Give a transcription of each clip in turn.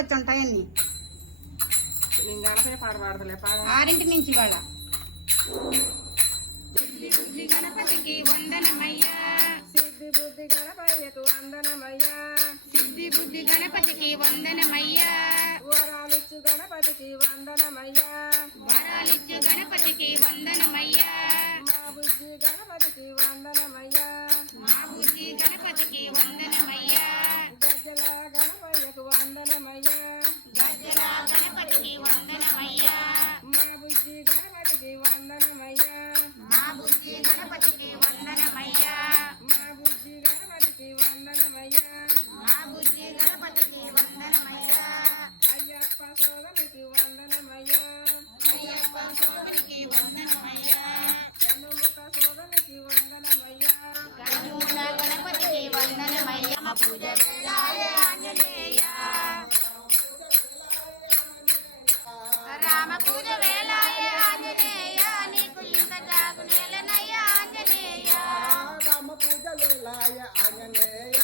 తీసుకొచ్చి ఉంటాయన్ని. నేను గణపతి పాట పాడతలే, 6 నుంచి వాళ్ళ గణపతికి వందనమయ్యా, సిద్ధి బుద్ధి గణపయ్యకు వందనమయ్యా, సిద్ధి బుద్ధి గణపతికి వందనమయ్యా, వరాలిచ్చు గణపతికి వందనమయ్యా, వరాలిచ్చు గణపతికి వందనమయ్యా, మా బుద్ధి గణపతికి వందనమయ్యా, మా బుద్ధి గణపతికి వందనమయ్యా, గజ్జల గణపయ్యకు వందనమయ్యా, గజ్జల గణపతికి వందనమయ్యా, మా బుద్ధి గణపతికి వందనమయ్యా, మా బుద్ధి గణపతికి వందనమయ్యా, మా బుద్ధి గణపతికి వందనమయ్యా, మా బుద్ధి గణపతికి వందనమయ్యా, అయ్యప్ప సోదరికి వందనమయ్యా, అయ్యప్ప సోదరికి వందనమయ్యా, చంద్రముఖ సోదరికి వందనమయ్యా, గణమూల గణపతికి వందనమయ్యా, మా పూజ వేళాయ ఆంజనేయ, రామ పూజ వేళాయ ఆంజనేయ, నీకు ఇంత జాగు నేలనయ్యా ఆంజనేయ, రామ పూజ వేళాయ ఆంజనేయ,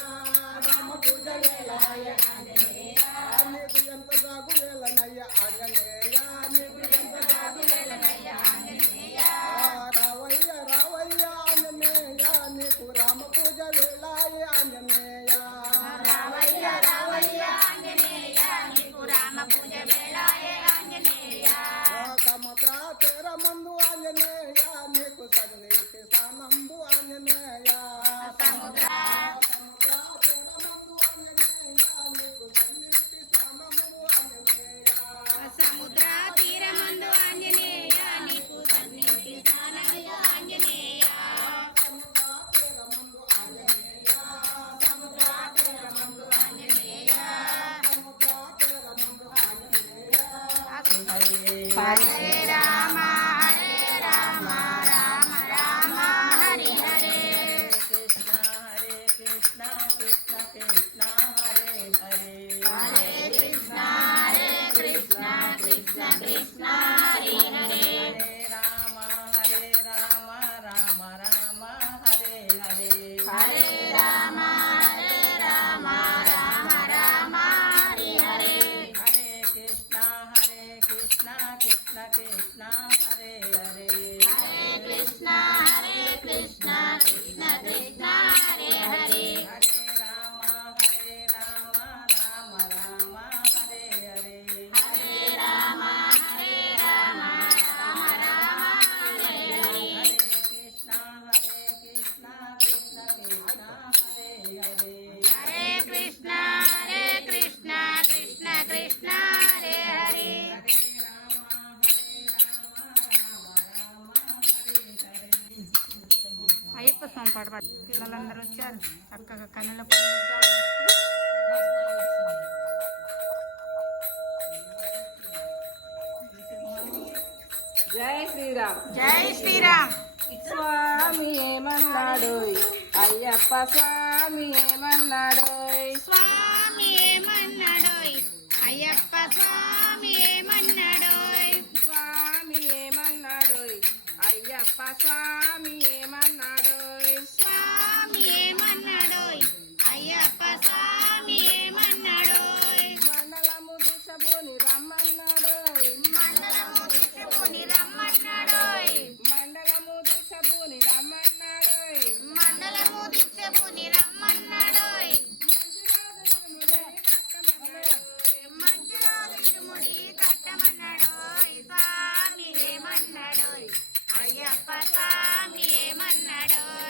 రామ పూజ వేళాయ ఆంజనేయ, నీకు ఎంత జాగు వేళనయ్య ఆంజనేయ, నీకు ఎంత జాగు వేళనయ్య ఆంజనేయ, రావయ్య రావయ్య ఆంజనేయ, నీకు రామ పూజ వేళాయ ఆంజనేయ, రావయ్య రావయ్య ఆంజనేయ, నీకు రామ పూజ వేళాయ ఆంజనేయ, సముద్ర తీర మందు ఆంజనేయ, నీకు సన్నిధి స్థానంబు ఆంజనేయ, సముద్ర సముద్ర తీర మందు ఆంజనేయ, నీకు సన్నిధి స్థానంబు ఆంజనేయ, సముద్ర తీరమందు ఆంజనేయ, నీకు సన్నిధి స్థానము ఆంజనేయ, సముద్ర తీర మందు ఆంజనేయ, సముద్ర తీరమందు ఆంజనేయ, సముద్ర తీర మందు ఆంజనేయ, హరే రామ హరే రామ రామ రామ హరి హరే, కృష్ణ హరే కృష్ణ కృష్ణ కృష్ణ హరే హరే, హరే కృష్ణ హరే కృష్ణ కృష్ణ కృష్ణ హరి హరే, హరే రామ రామ రామ హరే హరే, హరే రామ రామ రామ హరి హరే, హరే కృష్ణ కృష్ణ కృష్ణ హరే హరే, హరే కృష్ణ కృష్ణ కృష్ణ కృష్ణ హరే హరే, హరే రామ రామ రామ హరే హరే, హరే రామ రామ రామ హరే హరే, హరే కృష్ణ కృష్ణ కృష్ణ హరే హరే, హరే కృష్ణ కృష్ణ కృష్ణ కృష్ణ హరే హరే, అయ్యప్ప స్వామి పాట పాడు. పిల్లలందరూ వచ్చారు చక్కగా కన్నుల పండుగ. జై శ్రీరామ్. జై శ్రీరామ్. స్వామి ఏమన్నాడు, అయ్యప్ప స్వామి ఏమన్నాడు, స్వామి ఏమన్నాడోయ్, అయ్యప్ప స్వామి ఏమన్నాడోయ్, స్వామి ఏమన్నాడు, అయ్యప్ప స్వామి ఏమన్నాడు, స్వామి ఏమన్నాడోయ్, అయ్యప్ప స్వామి ఏమన్నాడోయ్, మండలము దిశభూని రమ్మన్నాడు, మండలము దిశభూని రమ్మన్నాడోయ్, మండలము దిశభూని రమ్మన్నాడు, మండలము దిశభూని రమ్మన్నాడోయ్, మంచిలో ఇరుముడి కట్టమన్నాడోయ్, స్వామి ఏమన్నాడోయ్, అయ్యప్ప స్వామి ఏమన్నాడోయ్,